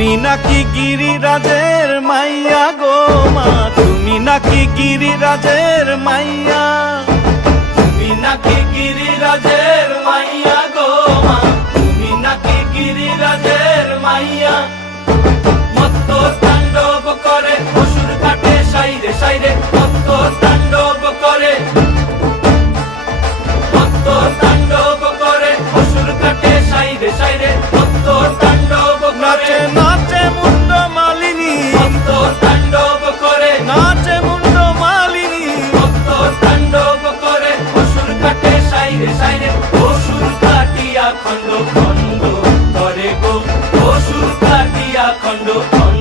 তুমি নাকি গিরিরাজের মাইয়া গো মা, তুমি নাকি গিরিরাজের মাইয়া, তুমি নাকি গিরিরাজের মাইয়া গো মা, তুমি নাকি গিরিরাজের মাইয়া। মত্ত তাণ্ডব করে অসুর কাটে সাইরে সাইরে, মত্ত তাণ্ডব করে, মত্ত তাণ্ডব করে অসুর কাটে সাইরে সাইরে, মত্ত তাণ্ডব করে। নাচে মুন্ড মালিনী, মত্ত তাণ্ডব করে, নাচে মুন্ড মালিনী, মত্ত তাণ্ডব করে অসুর কাটে সাইরে সাইরে, অসুর কাটিয়া খণ্ড খণ্ড করে গো, অসুর কাটিয়া খণ্ড খণ্ড